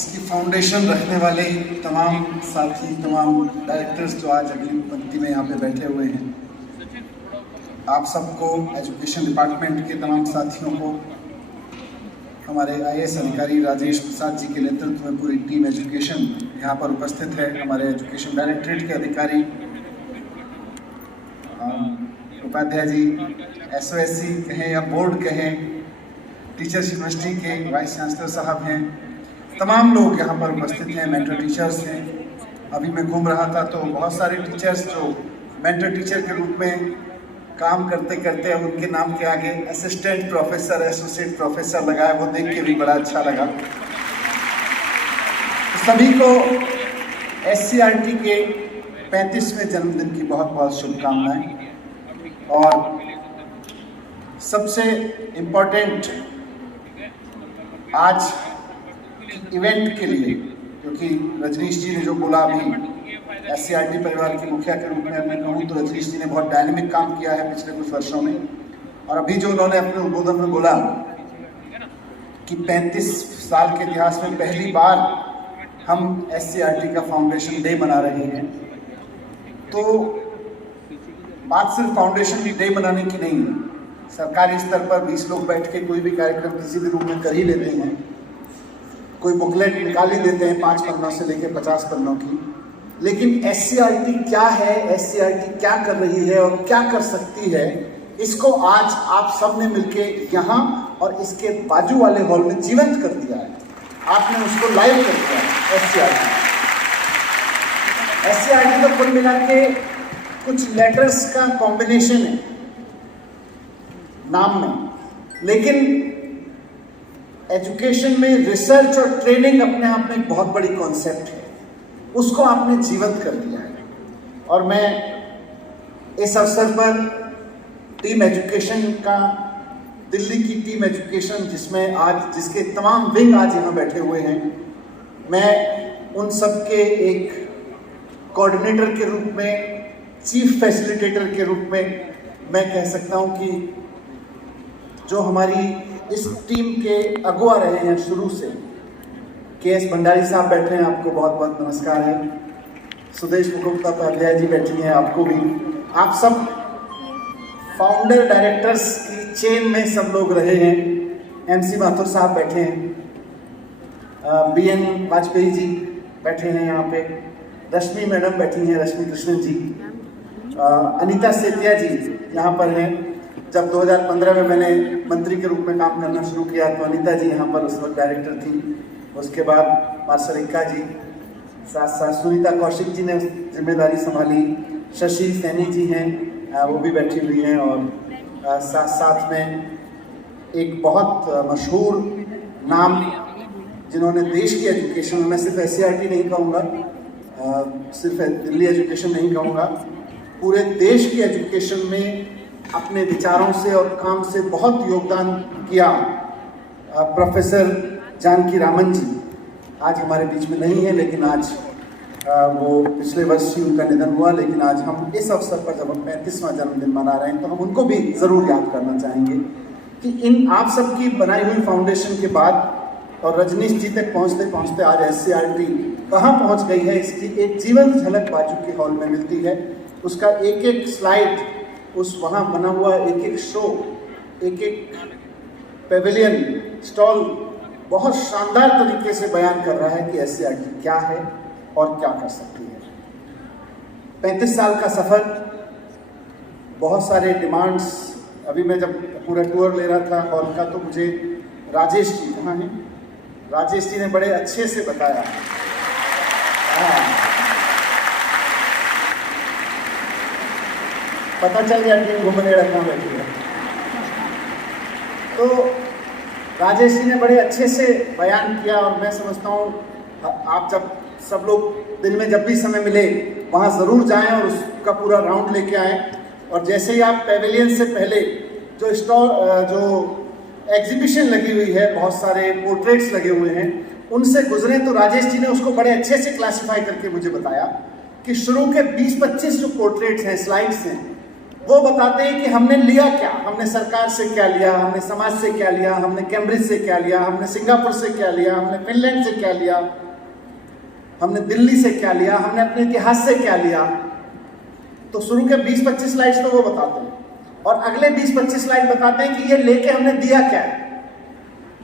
इसकी फाउंडेशन रखने वाले तमाम साथी, तमाम डायरेक्टर्स जो आज अगली पंक्ति में यहाँ पे बैठे हुए हैं, आप सबको, एजुकेशन डिपार्टमेंट के तमाम साथियों को, हमारे IAS अधिकारी राजेश प्रसाद जी के नेतृत्व में पूरी टीम एजुकेशन यहाँ पर उपस्थित है, हमारे एजुकेशन डायरेक्टरेट के अधिकारी उपाध्याय जी, SOSC कहें या बोर्ड कहें, टीचर्स यूनिवर्सिटी के वाइस चांसलर साहब हैं, तमाम लोग यहाँ पर उपस्थित हैं, मेंटर टीचर्स हैं। अभी मैं घूम रहा था तो बहुत सारे टीचर्स जो मेंटर टीचर के रूप में काम करते करते अब उनके नाम के आगे असिस्टेंट प्रोफेसर, एसोसिएट प्रोफेसर लगाया, वो देख के भी बड़ा अच्छा लगा। तो सभी को SCRT के 35वें जन्मदिन की बहुत बहुत शुभकामनाएं। और सबसे इम्पोर्टेंट आज इवेंट के लिए, क्योंकि रजनीश जी ने जो बोला अभी, SCRT परिवार के मुखिया के रूप में मैं कहूँ तो रजनीश जी ने बहुत डायनेमिक काम किया है पिछले कुछ वर्षों में। और अभी जो उन्होंने अपने उद्बोधन में बोला कि 35 साल के इतिहास में पहली बार हम SCRT का फाउंडेशन डे मना रहे हैं, तो बात सिर्फ फाउंडेशन डे मनाने की नहीं है। सरकारी स्तर पर 20 लोग बैठ के कोई भी कार्यक्रम किसी भी रूप में कर ही लेते हैं, कोई बुकलेट निकाल ही देते हैं 5 पन्नों से लेकर 50 पन्नों की। लेकिन SCRT क्या है, SCRT क्या कर रही है और क्या कर सकती है, इसको आज आप सब ने मिलके यहाँ और इसके बाजू वाले हॉल में जीवंत कर दिया है। आपने उसको लाइव कर दिया है। SCRT तो कुल मिला के कुछ लेटर्स का कॉम्बिनेशन है नाम में, लेकिन एजुकेशन में रिसर्च और ट्रेनिंग अपने आप में एक बहुत बड़ी कॉन्सेप्ट है, उसको आपने जीवंत कर दिया है। और मैं इस अवसर पर टीम एजुकेशन का, दिल्ली की टीम एजुकेशन जिसमें आज, जिसके तमाम विंग आज यहाँ बैठे हुए हैं, मैं उन सब के एक कोऑर्डिनेटर के रूप में, चीफ फैसिलिटेटर के रूप में मैं कह सकता हूँ कि जो हमारी इस टीम के अगुआ रहे हैं शुरू से, KS भंडारी साहब बैठे हैं, आपको बहुत बहुत नमस्कार है। सुदेश मुखोपाध्याय जी बैठी हैं, आपको भी। आप सब फाउंडर डायरेक्टर्स की चेन में सब लोग रहे हैं। MC माथुर साहब बैठे हैं, BN वाजपेयी जी बैठे हैं यहाँ पे, रश्मि मैडम बैठी हैं, रश्मि कृष्णन जी, अनीता सेतिया जी यहाँ पर हैं। जब 2015 में मैंने मंत्री के रूप में काम करना शुरू किया तो अनीता जी यहाँ पर उस वक्त डायरेक्टर थी। उसके बाद मार्शल इक्का जी, साथ साथ सुनीता कौशिक जी ने जिम्मेदारी संभाली, शशि सैनी जी हैं, वो भी बैठी हुई हैं। और साथ साथ में एक बहुत मशहूर नाम जिन्होंने देश की एजुकेशन में, मैं सिर्फ SCRT नहीं कहूँगा, सिर्फ दिल्ली एजुकेशन नहीं कहूँगा, पूरे देश की एजुकेशन में अपने विचारों से और काम से बहुत योगदान किया, प्रोफेसर जानकी रामन जी आज हमारे बीच में नहीं है, लेकिन आज वो पिछले वर्ष ही उनका निधन हुआ। लेकिन आज हम इस अवसर पर जब हम 35वां जन्मदिन मना रहे हैं तो हम उनको भी ज़रूर याद करना चाहेंगे कि इन आप सबकी बनाई हुई फाउंडेशन के बाद और रजनीश जी तक पहुँचते पहुँचते आज SCRT कहाँ पहुँच गई है, इसकी एक जीवंत झलक बाजू के हॉल में मिलती है। उसका एक एक स्लाइड, उस वहाँ बना हुआ एक एक शो, एक एक पेविलियन, स्टॉल बहुत शानदार तरीके से बयान कर रहा है कि SCRT क्या है और क्या कर सकती है। 35 साल का सफ़र, बहुत सारे डिमांड्स। अभी मैं जब पूरा टूर ले रहा था हॉल का तो मुझे राजेश जी, कहाँ हैं राजेश जी, ने बड़े अच्छे से बताया। पता चल गया टीम घूमने रखना बैठी है। तो राजेश जी ने बड़े अच्छे से बयान किया और मैं समझता हूँ आप जब सब लोग दिन में जब भी समय मिले वहाँ ज़रूर जाएं और उसका पूरा राउंड लेके आएं। और जैसे ही आप पेविलियन से पहले जो जो एग्जीबिशन लगी हुई है, बहुत सारे पोर्ट्रेट्स लगे हुए हैं, उनसे गुजरे तो राजेश जी ने उसको बड़े अच्छे से क्लासिफाई करके मुझे बताया कि शुरू के 20-25 जो पोर्ट्रेट्स हैं, स्लाइड्स हैं, वो बताते हैं कि हमने लिया क्या, हमने सरकार से क्या लिया, हमने समाज से क्या लिया, हमने कैम्ब्रिज से क्या लिया, हमने सिंगापुर से क्या लिया, हमने फिनलैंड से क्या लिया, हमने दिल्ली से क्या लिया, हमने अपने इतिहास से क्या लिया। तो शुरू के 20-25 स्लाइड्स तो वो बताते हैं, और अगले 20-25 स्लाइड बताते हैं कि ये लेके हमने दिया क्या है।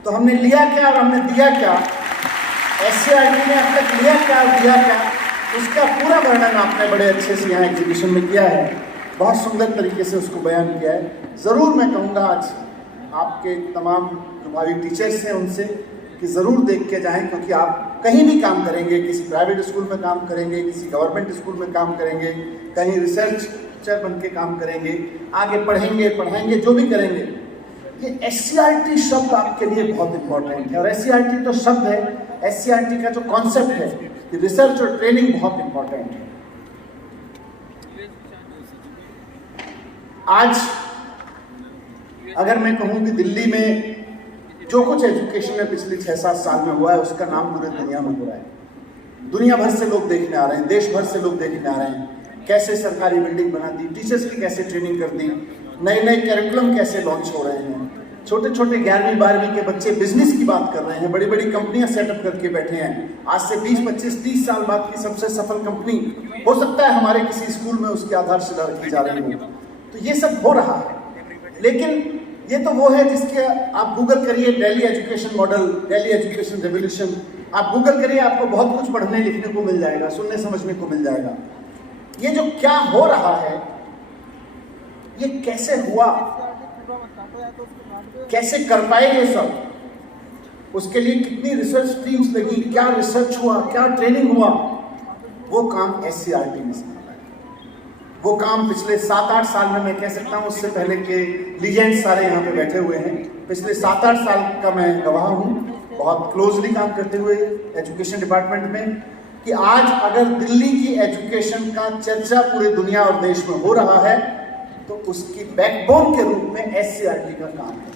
तो हमने लिया क्या और हमने दिया क्या, एससीईआरटी ने अब तक लिया क्या और दिया क्या, उसका पूरा वर्णन आपने बड़े अच्छे से यहाँ एग्जीबिशन में किया है, बहुत सुंदर तरीके से उसको बयान किया है। ज़रूर मैं कहूँगा आज आपके तमाम जो भावी टीचर्स हैं उनसे कि ज़रूर देख के जाएं, क्योंकि आप कहीं भी काम करेंगे, किसी प्राइवेट स्कूल में काम करेंगे, किसी गवर्नमेंट स्कूल में काम करेंगे, कहीं रिसर्चर बन के काम करेंगे, आगे पढ़ेंगे पढ़ाएंगे, जो भी करेंगे, ये एससीईआरटी शब्द आपके लिए बहुत इंपॉर्टेंट है। और एससीईआरटी तो शब्द है, एससीईआरटी का जो कॉन्सेप्ट है कि रिसर्च और ट्रेनिंग बहुत इंपॉर्टेंट है। आज अगर मैं कहूँ कि दिल्ली में जो कुछ एजुकेशन में पिछले 6-7 साल में हुआ है, उसका नाम पूरे दुनिया में हो रहा है। दुनिया भर से लोग देखने आ रहे हैं, देश भर से लोग देखने आ रहे हैं, कैसे सरकारी बिल्डिंग बना दी, टीचर्स की कैसे ट्रेनिंग कर दी, नए नए कैरिकुलम कैसे लॉन्च हो रहे हैं, छोटे छोटे 11वीं 12वीं के बच्चे बिजनेस की बात कर रहे हैं, बड़ी बड़ी कंपनियां सेटअप करके बैठे हैं। आज से 20-25-30 साल बाद की सबसे सफल कंपनी हो सकता है हमारे किसी स्कूल में उसकी आधारशिला रखी जा रही हो। तो ये सब हो रहा है, लेकिन ये तो वो है जिसके आप गूगल करिए Delhi education model, Delhi education revolution, आप गूगल करिए, आपको बहुत कुछ पढ़ने लिखने को मिल जाएगा, सुनने समझने को मिल जाएगा। ये जो क्या हो रहा है, ये कैसे हुआ, कैसे कर पाए ये सब, उसके लिए कितनी रिसर्च टीम्स लगी, क्या रिसर्च हुआ, क्या ट्रेनिंग हुआ, वो काम एससीईआरटी ने संभाला। वो काम पिछले 7-8 साल में, मैं कह सकता हूँ उससे पहले के लीजेंड सारे यहाँ पे बैठे हुए हैं, पिछले 7-8 साल का मैं गवाह हूँ, बहुत क्लोजली काम करते हुए एजुकेशन डिपार्टमेंट में, कि आज अगर दिल्ली की एजुकेशन का चर्चा पूरी दुनिया और देश में हो रहा है तो उसकी बैकबोन के रूप में एससीईआरटी का काम है।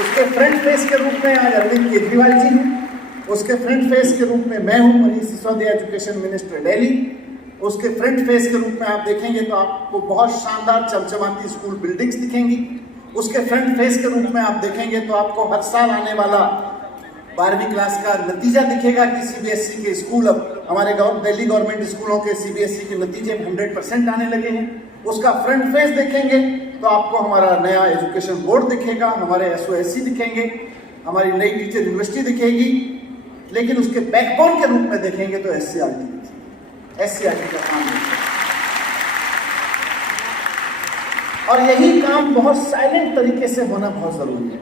उसके फ्रंट फेस के रूप में आज अरविंद केजरीवाल जी हैं, उसके फ्रंट फेस के रूप में मैं हूं, मनीष सिसोदिया, एजुकेशन मिनिस्टर दिल्ली। उसके फ्रंट फेस के रूप में आप देखेंगे तो आपको बहुत शानदार चमचमाती स्कूल बिल्डिंग्स दिखेंगी। उसके फ्रंट फेस के रूप में आप देखेंगे तो आपको हर साल आने वाला 12वीं क्लास का नतीजा दिखेगा कि सीबीएसई के स्कूल, अब हमारे दिल्ली गवर्नमेंट स्कूलों के सीबीएसई के नतीजे 100% आने लगे हैं। उसका फ्रंट फेस देखेंगे तो आपको हमारा नया एजुकेशन बोर्ड दिखेगा, हमारे एसओएससी दिखेंगे, हमारी नई टीचर यूनिवर्सिटी दिखेगी। लेकिन उसके बैकबोन के रूप में देखेंगे तो एससीईआरटी दिखेगी, एससीईआरटी का काम है। और यही काम बहुत साइलेंट तरीके से होना बहुत जरूरी है।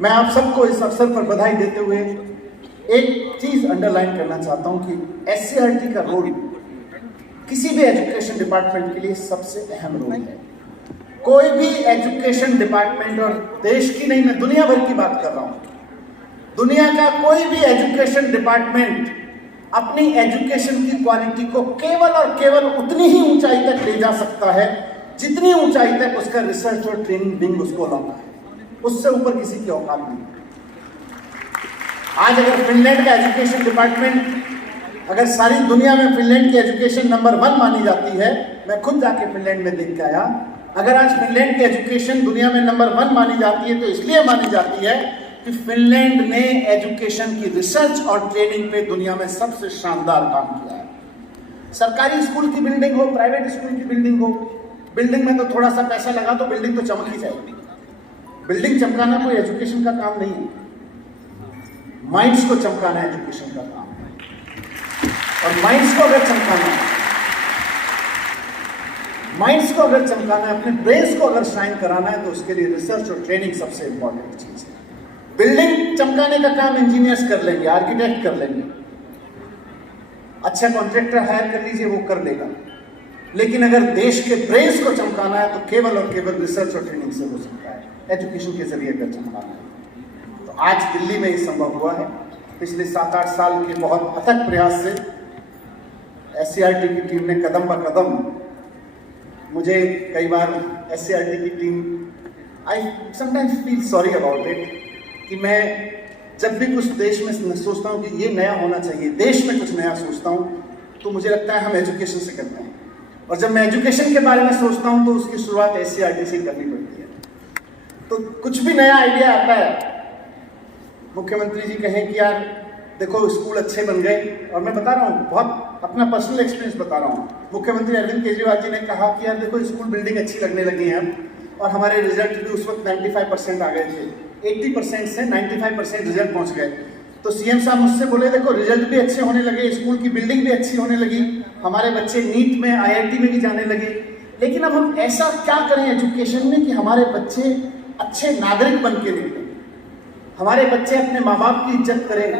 मैं आप सबको इस अवसर पर बधाई देते हुए एक चीज अंडरलाइन करना चाहता हूं कि एससीईआरटी का रोल किसी भी एजुकेशन डिपार्टमेंट के लिए सबसे अहम रोल है। कोई भी एजुकेशन डिपार्टमेंट, और देश की नहीं, मैं दुनिया भर की बात कर रहा हूं, दुनिया का कोई भी एजुकेशन डिपार्टमेंट अपनी एजुकेशन की क्वालिटी को केवल और केवल उतनी ही ऊंचाई तक ले जा सकता है जितनी ऊंचाई तक उसका रिसर्च और ट्रेनिंग विंग उसको लाता है। उससे ऊपर किसी की औकात नहीं। आज अगर फिनलैंड का एजुकेशन डिपार्टमेंट, अगर सारी दुनिया में फिनलैंड की एजुकेशन नंबर 1 मानी जाती है, मैं खुद जाके फिनलैंड में देख के आया, अगर आज फिनलैंड की एजुकेशन दुनिया में नंबर 1 मानी जाती है तो इसलिए मानी जाती है कि फिनलैंड ने एजुकेशन की रिसर्च और ट्रेनिंग पे दुनिया में सबसे शानदार काम किया है। सरकारी स्कूल की बिल्डिंग हो, प्राइवेट स्कूल की बिल्डिंग हो, बिल्डिंग में तो थोड़ा सा पैसा लगा तो बिल्डिंग तो चमक ही जाएगी। बिल्डिंग चमकाना कोई एजुकेशन का काम नहीं है, माइंड्स को चमकाना एजुकेशन का काम है। और माइंड्स को अगर चमकाना है, माइंड्स को अगर चमकाना है, अपने ब्रेन्स को अगर शाइन कराना है, तो उसके लिए रिसर्च और ट्रेनिंग सबसे इंपॉर्टेंट चीज है। बिल्डिंग चमकाने का काम इंजीनियर्स कर लेंगे, आर्किटेक्ट कर लेंगे, अच्छा कॉन्ट्रैक्टर हायर कर लीजिए, वो कर देगा। लेकिन अगर देश के ब्रेन्स को चमकाना है तो केवल और केवल रिसर्च और ट्रेनिंग से हो सकता है, एजुकेशन के जरिए अगर चमकाना है। तो आज दिल्ली में ये संभव हुआ है, पिछले 7-8 साल के बहुत अथक प्रयास से एससीईआरटी की टीम ने कदम ब कदम, मुझे कई बार एससीईआरटी की team, I sometimes feel sorry about it, कि मैं जब भी कुछ देश में सोचता हूँ कि ये नया होना चाहिए, देश में कुछ नया सोचता हूँ, तो मुझे लगता है हम एजुकेशन से करते हैं। और जब मैं एजुकेशन के बारे में सोचता हूं तो उसकी शुरुआत SCERT से करनी पड़ती है। तो कुछ भी नया आइडिया आता है, मुख्यमंत्री जी कहें कि यार देखो स्कूल अच्छे बन गए, और मैं बता रहा हूँ, बहुत अपना पर्सनल एक्सपीरियंस बता रहा हूँ। मुख्यमंत्री अरविंद केजरीवाल जी ने कहा कि यार देखो स्कूल बिल्डिंग अच्छी लगने लगी है अब, और हमारे रिजल्ट भी उस वक्त 95% आ गए थे, 80% से 95% रिजल्ट पहुंच गए। तो सीएम साहब मुझसे बोले देखो रिजल्ट भी अच्छे होने लगे, स्कूल की बिल्डिंग भी अच्छी होने लगी, हमारे बच्चे नीट में IIT में भी जाने लगे, लेकिन अब हम ऐसा क्या करें एजुकेशन में कि हमारे बच्चे अच्छे नागरिक बन के निकलें, हमारे बच्चे अपने माँ बाप की इज्जत करें,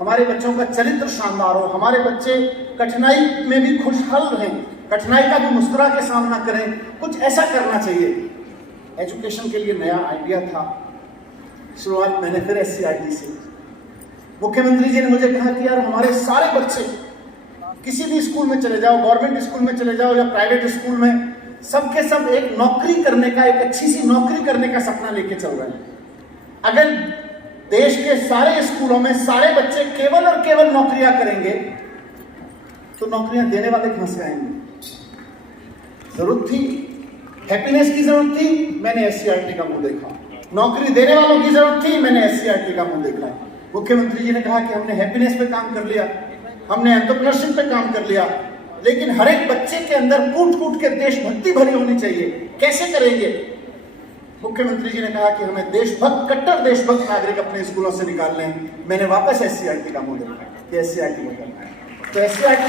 हमारे बच्चों का चरित्र शानदार हो, हमारे बच्चे कठिनाई में भी खुशहाल रहें, कठिनाई का भी मुस्कुरा के सामना करें। कुछ ऐसा करना चाहिए। एजुकेशन के लिए नया आइडिया था, शुरुआत मैंने फिर SCERT से। मुख्यमंत्री जी ने मुझे कहा कि यार हमारे सारे बच्चे किसी भी स्कूल में चले जाओ, गवर्नमेंट स्कूल में चले जाओ या प्राइवेट स्कूल में, सबके सब एक नौकरी करने का, एक अच्छी सी नौकरी करने का सपना लेके चल रहे हैं। अगर देश के सारे स्कूलों में सारे बच्चे केवल और केवल नौकरियां करेंगे तो नौकरियां देने वाले कहां से आएंगे? जरूरत थी, हैप्पीनेस की जरूरत थी, मैंने SCERT का मुंह देखा। नौकरी देने वालों की जरूरत थी, मैंने SCERT का मुंह देखा। मुख्यमंत्री जी ने कहा कि हमने हैप्पीनेस पे काम कर लिया, हमने एंटरप्रेन्योरशिप पे काम कर लिया, लेकिन हर एक बच्चे के अंदर कूट कूट के देशभक्ति भरी होनी चाहिए। कैसे करेंगे? मुख्यमंत्री जी ने कहा कि हमें देशभक्त, कट्टर देशभक्त नागरिक अपने स्कूलों से निकालने हैं। मैंने वापस SCERT का मुंह देखा कि SCERT में करना है। तो SCERT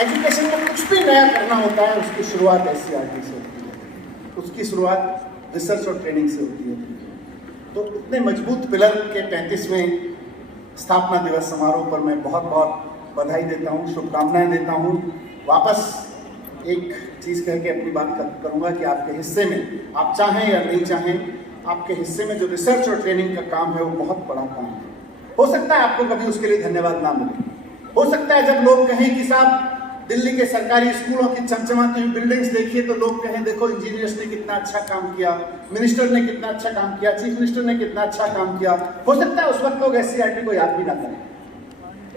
एजुकेशन में कुछ भी नया करना होता है, उसकी शुरुआत SCERT से होती है, उसकी शुरुआत रिसर्च और ट्रेनिंग से होती है। तो इतने मजबूत पिलर के 35वें स्थापना दिवस समारोह पर मैं बहुत बहुत बधाई देता हूँ, शुभकामनाएं देता हूँ। वापस एक चीज़ कह के अपनी बात करूँगा कि आपके हिस्से में, आप चाहें या नहीं चाहें, आपके हिस्से में जो रिसर्च और ट्रेनिंग का काम है वो बहुत बड़ा काम है। हो सकता है आपको कभी उसके लिए धन्यवाद ना मिले, हो सकता है जब लोग कहें कि साहब दिल्ली के सरकारी स्कूलों की चमचमाती हुई बिल्डिंग्स देखिए तो लोग कहें देखो इंजीनियर्स ने कितना अच्छा काम किया, मिनिस्टर ने कितना अच्छा काम किया, चीफ मिनिस्टर ने कितना अच्छा काम किया। हो सकता है उस वक्त लोग SCERT को याद भी ना करें।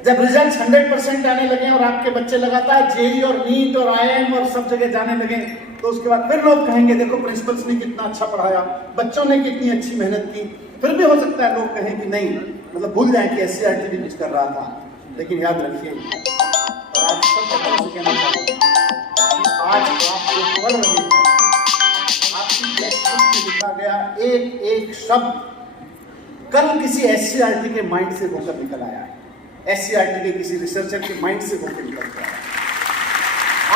जब रिजल्ट 100% आने लगे और आपके बच्चे लगातार JEE और नीट और IIM और सब जगह जाने लगे, तो उसके बाद फिर लोग कहेंगे देखो प्रिंसिपल्स ने कितना अच्छा पढ़ाया, बच्चों ने कितनी अच्छी मेहनत की। फिर भी हो सकता है लोग कहें कि नहीं, मतलब भूल जाए कि SCERT भी कुछ कर रहा था। लेकिन याद रखिए, आज सब कहना चाहूँगा, आज आप जो पढ़ रहे हैं, आपकी टेक्स्टबुक में लिखा गया एक एक शब्द कल किसी SCERT के माइंड से होकर निकल आया है, SCERT के किसी रिसर्चर के माइंड से होकर निकल गया है।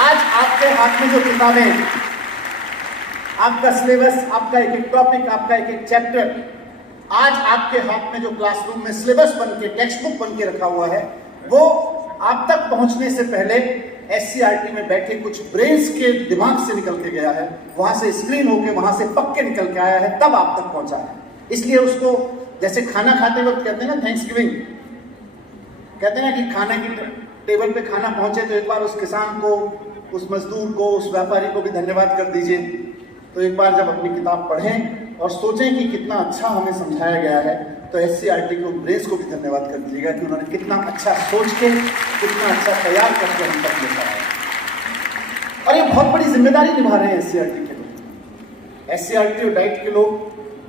आज आपके हाथ में जो किताबें, आपका सिलेबस, आपका एक एक टॉपिक, आपका एक एक चैप्टर, आज आपके हाथ में जो क्लासरूम में सिलेबस बन के, टेक्स्ट बुक बन के रखा हुआ है, वो आप तक पहुंचने से पहले SCERT में बैठे कुछ ब्रेन्स के दिमाग से निकल के गया है, वहां से स्क्रीन होके, वहां से पक के निकल के आया है, तब आप तक पहुंचा है। इसलिए उसको जैसे खाना खाते वक्त कहते हैं ना थैंक्सगिविंग, कहते हैं ना कि खाने की टेबल पे खाना पहुंचे तो एक बार उस किसान को, उस मजदूर को, उस व्यापारी को भी धन्यवाद कर दीजिए। तो एक बार जब अपनी किताब पढ़ें और सोचें कि कितना अच्छा हमें समझाया गया है, तो SCERT के उन ब्रेन्स को भी धन्यवाद कर दीजिएगा कि उन्होंने कितना अच्छा सोच के, कितना अच्छा तैयार करके हम तक लेकर आए। और ये बहुत बड़ी जिम्मेदारी निभा रहे हैं SCERT के लोग, SCERT और डाइट के लोग,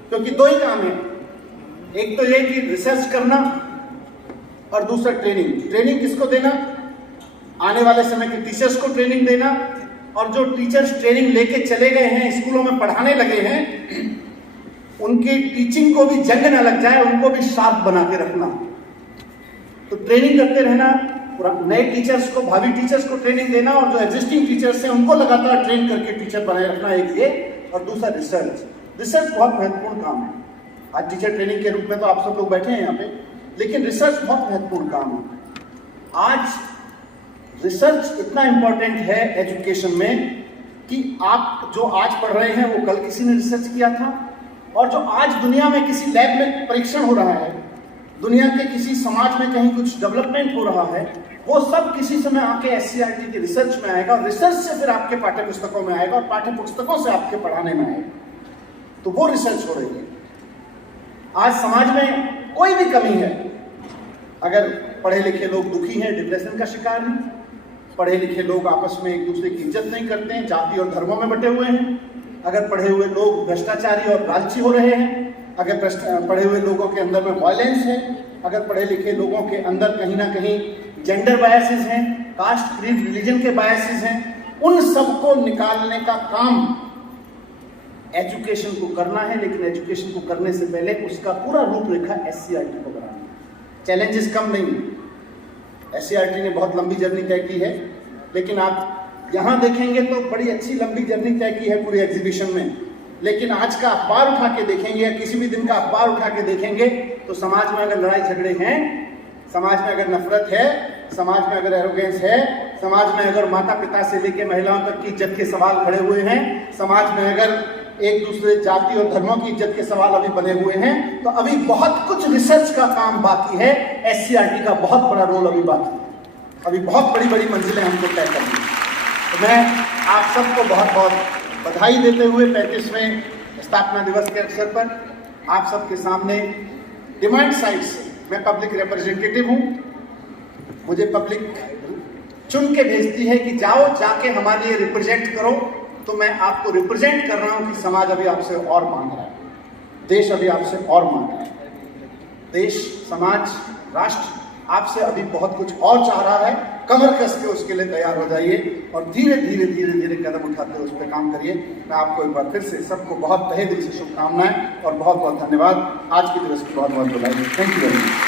क्योंकि दो ही काम है, एक तो ये कि रिसर्च करना और दूसरा ट्रेनिंग। ट्रेनिंग किसको देना? आने वाले समय के टीचर्स को ट्रेनिंग देना, और जो टीचर्स ट्रेनिंग लेके चले गए हैं, स्कूलों में पढ़ाने लगे हैं, उनकी टीचिंग को भी जंग ना लग जाए, उनको भी शार्प बना के रखना। तो ट्रेनिंग करते रहना, नए टीचर्स को, भावी टीचर्स को ट्रेनिंग देना, और जो एग्जिस्टिंग टीचर्स हैं उनको लगातार ट्रेन करके टीचर बनाए रखना, एक ये, और दूसरा रिसर्च। रिसर्च बहुत महत्वपूर्ण काम है। आज टीचर ट्रेनिंग के रूप में तो आप सब लोग बैठे हैं यहाँ पे, लेकिन रिसर्च बहुत महत्वपूर्ण काम है। आज रिसर्च इतना इंपॉर्टेंट है एजुकेशन में कि आप जो आज पढ़ रहे हैं वो कल किसी ने रिसर्च किया था, और जो आज दुनिया में किसी लैब में परीक्षण हो रहा है, दुनिया के किसी समाज में कहीं कुछ डेवलपमेंट हो रहा है, वो सब किसी समय आके SCERT की रिसर्च में आएगा, और रिसर्च से फिर आपके पाठ्य पुस्तकों में आएगा, और पाठ्य पुस्तकों से आपके पढ़ाने में आएगा। तो वो रिसर्च हो रही है। आज समाज में कोई भी कमी है, अगर पढ़े लिखे लोग दुखी हैं, डिप्रेशन का शिकार हैं, पढ़े लिखे लोग आपस में एक दूसरे की इज्जत नहीं करते हैं, जाति और धर्मों में बटे हुए हैं, अगर पढ़े हुए लोग भ्रष्टाचारी और लालची हो रहे हैं, अगर पढ़े हुए लोगों के अंदर में वायलेंस है, अगर पढ़े लिखे लोगों के अंदर कहीं ना कहीं जेंडर बायसेस हैं, कास्ट क्रीड रिलीजन के बायसेस हैं, उन सबको निकालने का काम एजुकेशन को करना है। लेकिन एजुकेशन को करने से पहले उसका पूरा रूपरेखा SCERT को बनाना है। चैलेंजेस कम नहीं, SCERT ने बहुत लंबी जर्नी तय की है, लेकिन आप यहाँ देखेंगे तो बड़ी अच्छी लंबी जर्नी तय की है पूरे एग्जीबिशन में। लेकिन आज का अखबार उठा के देखेंगे या किसी भी दिन का अखबार उठा के देखेंगे तो समाज में अगर लड़ाई झगड़े हैं, समाज में अगर नफरत है, समाज में अगर एरोगेंस है, समाज में अगर माता पिता से लेकर महिलाओं तक की इज्जत के सवाल खड़े हुए हैं, समाज में अगर एक दूसरे जाति और धर्मों की इज्जत के सवाल अभी बने हुए हैं, तो अभी बहुत कुछ रिसर्च का काम बाकी है। SCERT का बहुत बड़ा रोल अभी बाकी है, अभी बहुत बड़ी बड़ी मंजिलें हमको तय करनी है। तो मैं आप सबको बहुत बहुत बधाई देते हुए 35वें स्थापना दिवस के अवसर पर आप सबके सामने डिमांड साइड से, मैं पब्लिक रिप्रेजेंटेटिव हूँ, मुझे पब्लिक चुन के भेजती है कि जाओ जाके हमारे लिए रिप्रेजेंट करो, तो मैं आपको रिप्रेजेंट कर रहा हूँ कि समाज अभी आपसे और मांग रहा है, देश अभी आपसे और मांग रहा है, देश, समाज, राष्ट्र आपसे अभी बहुत कुछ और चाह रहा है। कमर कस के उसके लिए तैयार हो जाइए और धीरे धीरे धीरे धीरे कदम उठाते हुए उस पर काम करिए। मैं आपको एक बार फिर से सबको बहुत तहे दिल से शुभकामनाएं और बहुत बहुत धन्यवाद। आज के दिवस की बहुत बहुत बधाई। Thank you very much.